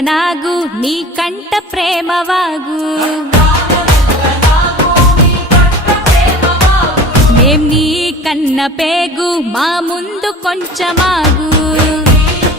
నాగు నీ కంట ప్రేమవాగు మేం నీ కన్న పేగు మా ముందు కొంచెమాగు